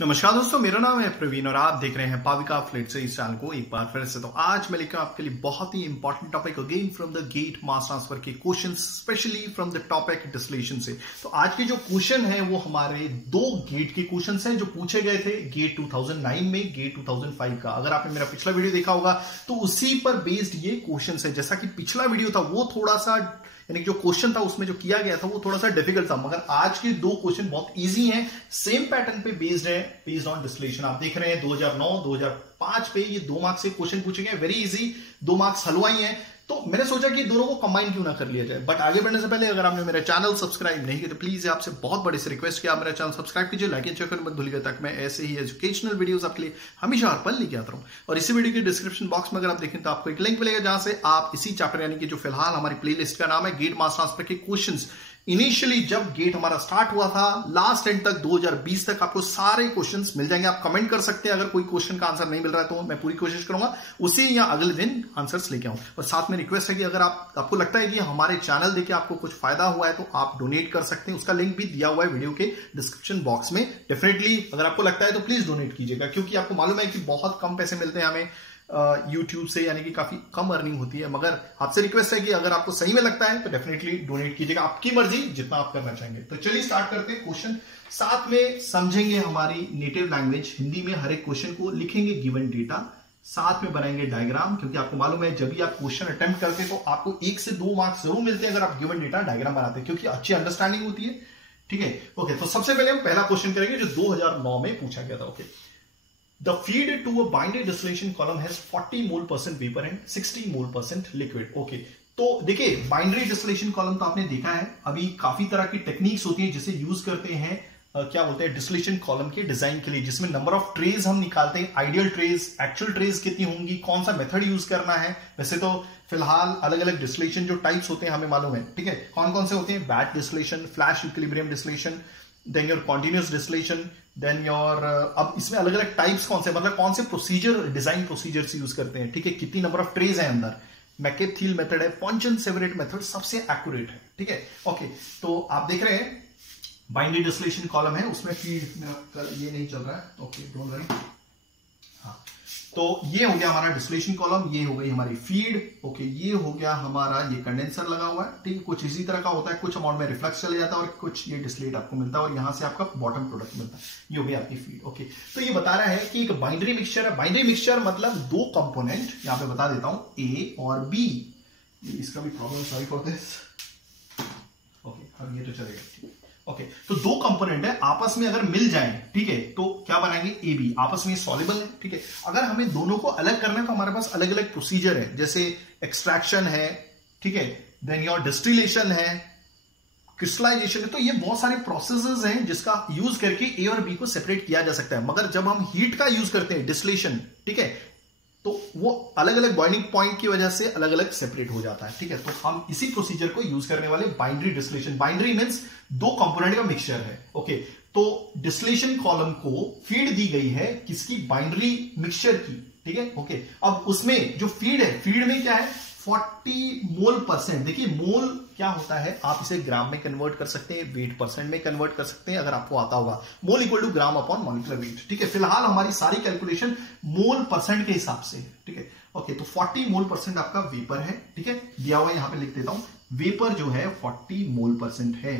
नमस्कार दोस्तों, मेरा नाम है प्रवीण और आप देख रहे हैं पाविका फ्लेट से इस चैनल को एक बार फिर से। तो आज मैं लेकर आपके लिए बहुत ही important topic again from the GATE mass transfer के question, specially from the topic distillation से। तो आज के जो क्वेश्चन है वो हमारे दो गेट के क्वेश्चन हैं जो पूछे गए थे गेट 2009 में, गेट 2005 का। अगर आपने मेरा पिछला वीडियो देखा होगा तो उसी पर बेस्ड ये क्वेश्चन है। जैसा कि पिछला वीडियो था वो थोड़ा सा यानी जो क्वेश्चन था उसमें जो किया गया था वो थोड़ा सा डिफिकल्ट था, मगर आज के दो क्वेश्चन बहुत इजी हैं, सेम पैटर्न पे बेस्ड है, बेस्ड ऑन डिस्टिलेशन। आप देख रहे हैं 2009 2005 पे ये 2 मार्क्स से क्वेश्चन पूछे गए, वेरी इजी, 2 मार्क्स हलवाई हैं। तो मैंने सोचा कि दोनों को कंबाइन क्यों ना कर लिया जाए। बट आगे बढ़ने से पहले अगर आपने मेरा चैनल सब्सक्राइब नहीं किया तो प्लीज आपसे बहुत बड़ी से रिक्वेस्ट किया, आप मेरा चैनल सब्सक्राइब कीजिए, लाइक एंड शेयर करना मत भूलिएगा, ताकि मैं ऐसे ही एजुकेशनल वीडियोस आपके लिए हमेशा हर पल लेके आता रहूं। और इसी वीडियो के डिस्क्रिप्शन बॉक्स में अगर आप देखें तो आपको एक लिंक मिलेगा जहां से आप इसी चैप्टर यानी कि जो फिलहाल हमारी प्लेलिस्ट का नाम है गेट मास ट्रांसफर के क्वेश्चंस, इनिशियली जब गेट हमारा स्टार्ट हुआ था लास्ट एंड तक 2020 तक आपको सारे क्वेश्चंस मिल जाएंगे। आप कमेंट कर सकते हैं अगर कोई क्वेश्चन का आंसर नहीं मिल रहा है तो मैं पूरी कोशिश करूंगा उसी या अगले दिन आंसर्स लेके आऊं। और साथ में रिक्वेस्ट है कि अगर आपको लगता है कि हमारे चैनल देखे आपको कुछ फायदा हुआ है तो आप डोनेट कर सकते हैं, उसका लिंक भी दिया हुआ है वीडियो के डिस्क्रिप्शन बॉक्स में। डेफिनेटली अगर आपको लगता है तो प्लीज डोनेट कीजिएगा, क्योंकि आपको मालूम है कि बहुत कम पैसे मिलते हैं हमें यूट्यूब से, यानी कि काफी कम अर्निंग होती है। मगर आपसे रिक्वेस्ट है कि अगर आपको सही में लगता है तो डेफिनेटली डोनेट कीजिएगा, आपकी मर्जी जितना आप करना चाहेंगे। तो चलिए स्टार्ट करते हैं क्वेश्चन, साथ में समझेंगे हमारी नेटिव लैंग्वेज हिंदी में, हर एक क्वेश्चन को लिखेंगे गिवन डेटा, साथ में बनाएंगे डायग्राम, क्योंकि आपको मालूम है जब भी आप क्वेश्चन अटेम्प्ट करते हैं तो आपको 1 से 2 मार्क्स जरूर मिलते हैं अगर आप गिवन डेटा डायग्राम बनाते हैं, क्योंकि अच्छी अंडरस्टैंडिंग होती है। ठीक है, ओके। तो सबसे पहले हम पहला क्वेश्चन करेंगे जो 2009 में पूछा गया था। Okay, the feed to a binary distillation column has 40 mole% vapor and 60 mole% liquid. Okay, तो देखिए बाइनरी डिस्टिलेशन कॉलम तो आपने देखा है, अभी काफी तरह की टेक्निक्स होती हैं जिसे यूज करते हैं क्या बोलते हैं डिस्टिलेशन कॉलम के डिजाइन के लिए, जिसमें नंबर ऑफ ट्रेज हम निकालते हैं, आइडियल ट्रेज, एक्चुअल ट्रेज कितनी होंगी, कौन सा मेथड यूज करना है। वैसे तो फिलहाल अलग अलग डिस्टिलेशन जो टाइप्स होते हैं हमें मालूम है, ठीक है, कौन कौन से होते हैं, batch distillation, flash equilibrium distillation, then your continuous distillation, then your अब इसमें अलग अलग टाइप्स कौन से, मतलब कौन से प्रोसीजर, डिजाइन प्रोसीजर्स यूज करते हैं, ठीक है, कितनी नंबर ऑफ ट्रेज है अंदर, मैकेब-थियल मेथड है, पॉन्चन-सेवरेट मेथड सबसे एक्यूरेट है। ठीक है, ओके। तो आप देख रहे हैं बाइनरी डिस्टिलेशन कॉलम है, उसमें फीड ये नहीं चल रहा है, ओके डोंट वरी। हाँ, तो ये हो गया हमारा डिस्टिलेशन कॉलम, ये हो गई हमारी फीड, ओके, ये हो गया हमारा ये कंडेंसर लगा हुआ है, ठीक है, कुछ इसी तरह का होता है, कुछ अमाउंट में रिफ्लक्स चले जाता है और कुछ ये डिस्टिलेट आपको मिलता है और यहां से आपका बॉटम प्रोडक्ट मिलता है, ये हो गया आपकी फीड। ओके, तो ये बता रहा है कि एक बाइनरी मिक्सचर है, बाइनरी मिक्सचर मतलब 2 कंपोनेंट, यहां पे बता देता हूं ए और बी, इसका भी problem, sorry for this. Okay, अब ये तो चलेगा। ओके, तो 2 कंपोनेंट है, आपस में अगर मिल जाएं, ठीक है, तो क्या बनाएंगे ए बी, आपस में सॉल्युबल है। ठीक है, अगर हमें दोनों को अलग करना है तो हमारे पास अलग अलग प्रोसीजर है, जैसे एक्सट्रैक्शन है, ठीक है, देन योर डिस्टिलेशन है, क्रिस्टलाइजेशन है, तो ये बहुत सारे प्रोसेसेस हैं जिसका यूज करके ए और बी को सेपरेट किया जा सकता है। मगर जब हम हीट का यूज करते हैं डिस्टिलेशन, ठीक है, तो वो अलग अलग बॉइलिंग पॉइंट की वजह से अलग अलग सेपरेट हो जाता है। ठीक है, तो हम इसी प्रोसीजर को यूज करने वाले binary distillation, binary means 2 component का मिक्सचर है। ओके, तो डिस्टिलेशन कॉलम को फीड दी गई है किसकी, बाइनरी मिक्सचर की। ठीक है, ओके, अब उसमें जो फीड है, फीड में क्या है 40 मोल%। देखिए मोल क्या होता है, आप इसे ग्राम में कन्वर्ट कर सकते हैं, वेट परसेंट में कन्वर्ट कर सकते हैं अगर आपको आता होगा, mole equal to gram upon molecular weight. ठीक है, फिलहाल हमारी सारी कैलकुलेशन मोल परसेंट के हिसाब से। ठीक है, ओके, तो 40 मोल% आपका वेपर है। ठीक है, दिया हुआ यहां पे लिख देता हूं, वेपर जो है 40 मोल% है।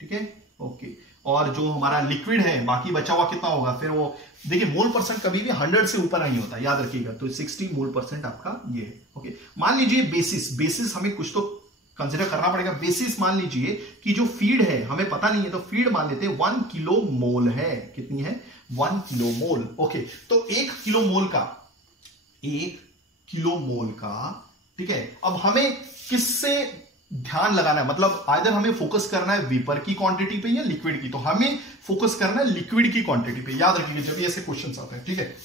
ठीक है, ओके, और जो हमारा लिक्विड है बाकी बचा हुआ कितना होगा, फिर वो देखिए मोल % कभी भी 100 से ऊपर नहीं होता, याद रखिएगा। तो 60 मोल% आपका ये है। ओके, मान लीजिए बेसिस हमें कुछ तो कंसिडर करना पड़ेगा। बेसिस मान लीजिए कि जो फीड है हमें पता नहीं है, तो फीड मान लेते हैं 1 किलो मोल है, कितनी है 1 किलो मोल। ओके, तो 1 किलो मोल का, ठीक है, अब हमें किससे ध्यान लगाना है, मतलब आइदर हमें फोकस करना है वेपर की क्वांटिटी पे या लिक्विड की, तो हमें फोकस करना है लिक्विड की क्वांटिटी पे। याद रखिए जब ये ऐसे क्वेश्चंस आते हैं। ठीक है,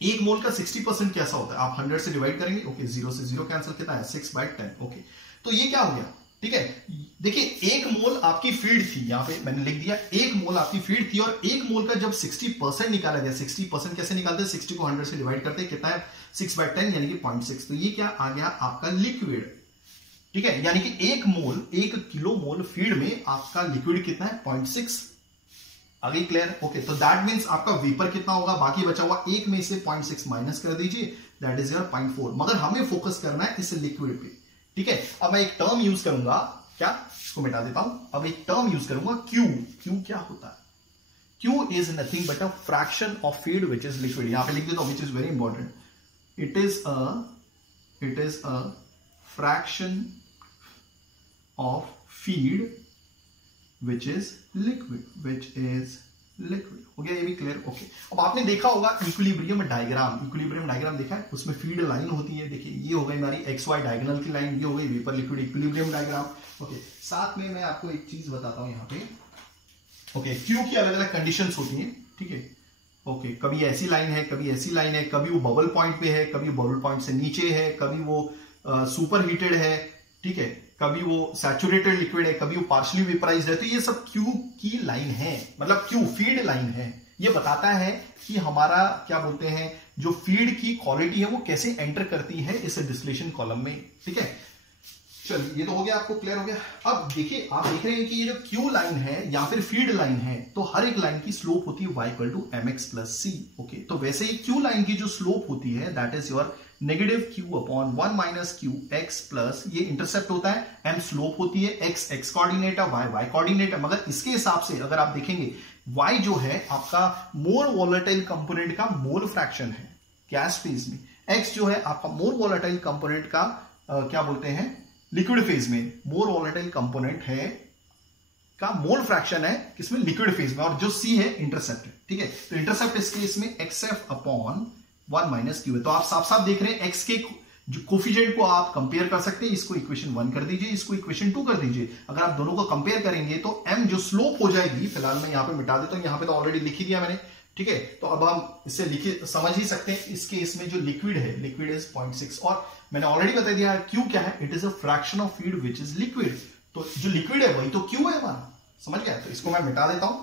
1 मोल का 60% कैसा होता है, आप 100 से डिवाइड करेंगे, ओके, 0 से 0 कैंसिल, कितना है 6/10। ओके, तो ये क्या हो गया, ठीक है, देखिए 1 मोल आपकी फीड थी, यहां पे मैंने लिख दिया 1 मोल आपकी फीड थी, और 1 मोल का जब 60% निकाला गया, 60% कैसे निकालते हैं, 60 को 100 से डिवाइड करते हैं, कितना है 6/10 यानी कि 0.6, तो ये क्या आ गया आपका लिक्विड। ठीक है, यानी कि 1 किलो मोल फीड में आपका लिक्विड कितना है 0.6। आगे क्लियर? ओके, तो दैट मींस आपका वेपर कितना होगा, बाकी बचा हुआ 1 में से 0.6 माइनस कर दीजिए, दैट इज योर 0.4। मगर हमें फोकस करना है इस लिक्विड पे, ठीक है। अब मैं एक टर्म यूज करूंगा, क्या, इसको मिटा देता हूं। अब एक टर्म यूज करूंगा क्यू। क्यू क्या होता है? Q is nothing but a fraction of feed which is liquid. यहां पे लिख देता हूं, which is very important. It is a fraction of feed which is liquid। हो गया ये भी क्लियर? ओके, अब आपने देखा होगा इक्विलिब्रियम डायग्राम देखा है, उसमें फीड लाइन होती है। देखिए ये हो गई हमारी XY डायगोनल की लाइन, ये हो गई vapour liquid equilibrium diagram. Okay, साथ में मैं आपको एक चीज बताता हूं यहाँ पे। ओके, क्यू की अलग अलग कंडीशंस होती हैं, ठीक है। ओके, कभी ऐसी लाइन है, कभी ऐसी लाइन है, कभी वो बबल पॉइंट पे है, कभी बबल पॉइंट से नीचे है, कभी वो सुपर हीटेड है, ठीक है, कभी वो सैचुरेटेड लिक्विड है, कभी वो पार्शली वेपराइज्ड है। तो ये सब क्यू की लाइन है, मतलब क्यू फीड लाइन है। ये बताता है कि हमारा क्या बोलते हैं, जो फीड की क्वालिटी है वो कैसे एंटर करती है इस डिस्टिलेशन कॉलम में, ठीक है। चलिए, ये तो हो गया, आपको क्लियर हो गया। अब देखिए, आप देख रहे हैं कि ये जो क्यू लाइन है या फिर फीड लाइन है, तो हर एक लाइन की स्लोप होती है y = mx + c। ओके, तो वैसे ही क्यू लाइन की जो स्लोप होती है that is your -q/1 - qx plus ये इंटरसेप्ट होता है, m स्लोप होती है, x कोऑर्डिनेट है, y कोऑर्डिनेट है। मगर इसके हिसाब से अगर आप देखेंगे, y जो है आपका मोर वोलेटाइल कंपोनेंट का मोल फ्रैक्शन है गैस फेज में, x जो है आपका मोर वोलेटाइल कंपोनेंट का क्या बोलते हैं, लिक्विड फेज में मोर वोलेटाइल कंपोनेंट है का मोल फ्रैक्शन है किसमें, लिक्विड फेज में, और जो c है इंटरसेप्ट है, ठीक है। तो इंटरसेप्ट इस केस में xf/1 - q है। तो आप साफ साफ देख रहे हैं x के जो कोफिशिएंट को आप कंपेयर कर सकते हैं, इसको इक्वेशन 1 कर दीजिए, इसको इक्वेशन 2 कर दीजिए। अगर आप दोनों को कंपेयर करेंगे तो m जो स्लोप हो जाएगी, फिलहाल मैं यहां पे मिटा देता हूं, यहां पे तो ऑलरेडी लिख ही दिया मैंने, ठीक है। तो अब हम इससे लिखे समझ ही सकते हैं, इसके इसमें जो लिक्विड है, लिक्विड इज 0.6, और मैंने ऑलरेडी बता दिया क्यू क्या है, it is a fraction of feed which is liquid. तो जो लिक्विड है वही तो क्यू है हमारा, समझ गया। तो इसको मैं मिटा देता हूं।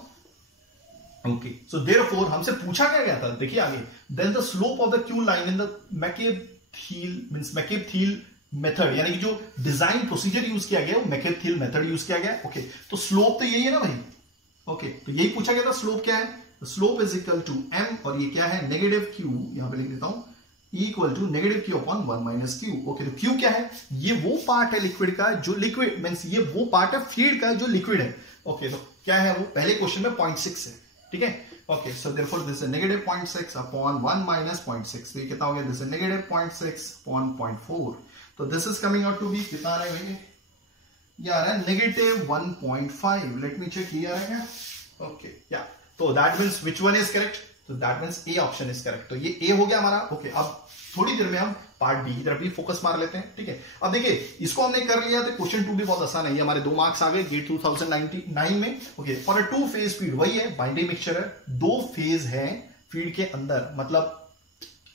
ओके, सो देयरफॉर हमसे पूछा क्या गया था, देखिए आगे, then the slope of the q line in the McCabe Thiele method, यानी कि जो डिजाइन प्रोसीजर यूज किया गया वो मैकेब-थियल मेथड यूज किया गया। ओके, तो स्लोप तो यही है ना भाई। ओके, तो यही पूछा गया था, स्लोप क्या है, slope is equal to m, और ये क्या है, -q, यहां पे लिख देता हूं, equal to -q/1 - q। Okay, तो q क्या है, ये वो पार्ट है लिक्विड का जो लिक्विड मींस ये वो पार्ट है फीड का जो लिक्विड है। ओके, तो क्या है वो, पहले क्वेश्चन में 0.6 है, ठीक है। Okay, so therefore this is -0.6/1 - 0.6, तो ये कितना हो गया, दिस इज -0.6/0.4। तो this is coming out to be कितना आ रहा है भाई, ये आ रहा है -1.5। लेट मी चेक, ये आ रहा है। ओके, या तो that means which one is correct, तो that means A option is correct. तो ये ए हो गया हमारा। ओके, अब थोड़ी देर में हम पार्ट बी की तरफ भी फोकस मार लेते हैं, ठीक है। अब देखिए, इसको हमने कर लिया तो क्वेश्चन 2 भी बहुत आसान है, ये हमारे 2 मार्क्स आ गए गेट 2009 में। Okay, for a 2 phase feed, वही है बाइंडिंग मिक्सचर है, 2 फेज है फीड के अंदर, मतलब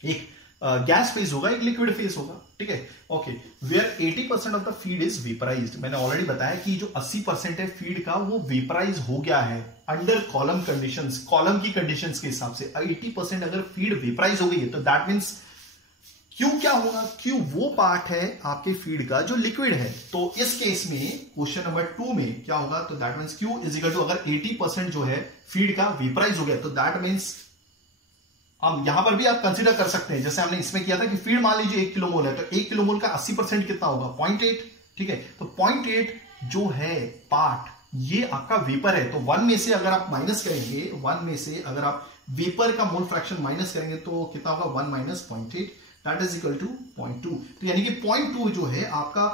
एक गैस फेज होगा, एक लिक्विड फेज होगा, ठीक है। Okay, where 80% of the feed is vaporised. मैंने ऑलरेडी बताया कि जो 80% है फीड का वो वेपराइज हो गया है अंडर कॉलम कंडीशंस, कॉलम की कंडीशंस के हिसाब से 80% अगर फीड वेपराइज हो गई है तो दैट मींस क्यू क्या होगा, क्यू वो पार्ट है आपके फीड का जो लिक्विड है। तो इस केस में क्वेश्चन नंबर 2 में क्या होगा, तो that means Q is equal to, अगर 80% जो है फीड का वेपराइज हो गया तो दैट मींस हम यहां पर भी आप कंसीडर कर सकते हैं, जैसे हमने इसमें किया था कि फीड मान लीजिए 1 किलोमोल है, तो 1 किलोमोल का 80% कितना होगा, 0.8, ठीक है। तो 0.8 जो है पार्ट, ये आपका वेपर है। तो 1 में से अगर आप माइनस करेंगे, 1 में से अगर आप वेपर का मोल फ्रैक्शन माइनस करेंगे तो कितना होगा, 1 - 0.8, दैट इज इक्वल टू 0.2। तो यानी कि 0.2 जो है आपका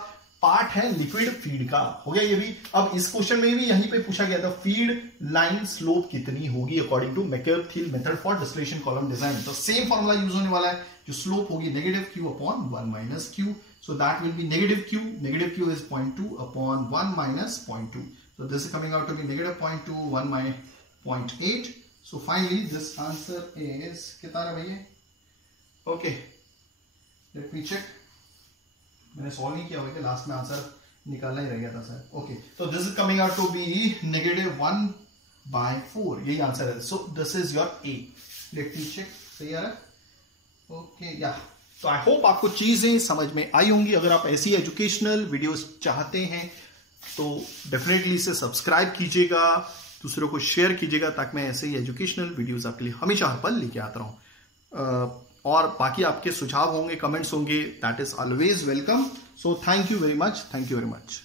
पार्ट है लिक्विड फीड का, हो गया ये भी। अब इस क्वेश्चन में भी यहीं पे पूछा गया था फीड लाइन स्लोप कितनी होगी according to McCabe Thiele method for distillation column design. तो सेम फॉर्मूला यूज होने वाला है, जो स्लोप होगी -q/1 - q, so that will be -q, -q is 0.2/1 - 0.2, so this is coming out to be -0.2, 1 - 0.8, so finally this answer is कितना है भैया। Okay, late me check, मैंने सॉल्व नहीं किया होगा, लास्ट में आंसर निकालना ही रह गया था सर। ओके, तो this is coming out to be -1/4, यही आंसर है। So this is your A. Let me check, सही आ रहा है। ओके, या तो आई होप आपको चीजें समझ में आई होंगी। अगर आप ऐसी एजुकेशनल वीडियोस चाहते हैं तो डेफिनेटली इसे सब्सक्राइब कीजिएगा, दूसरों को शेयर कीजिएगा ताकि मैं ऐसे ही एजुकेशनल वीडियोस आपके लिए हमेशा हर पल लेके आता रहूं। और बाकी आपके सुझाव होंगे, कमेंट्स होंगे, that is always welcome. So thank you very much.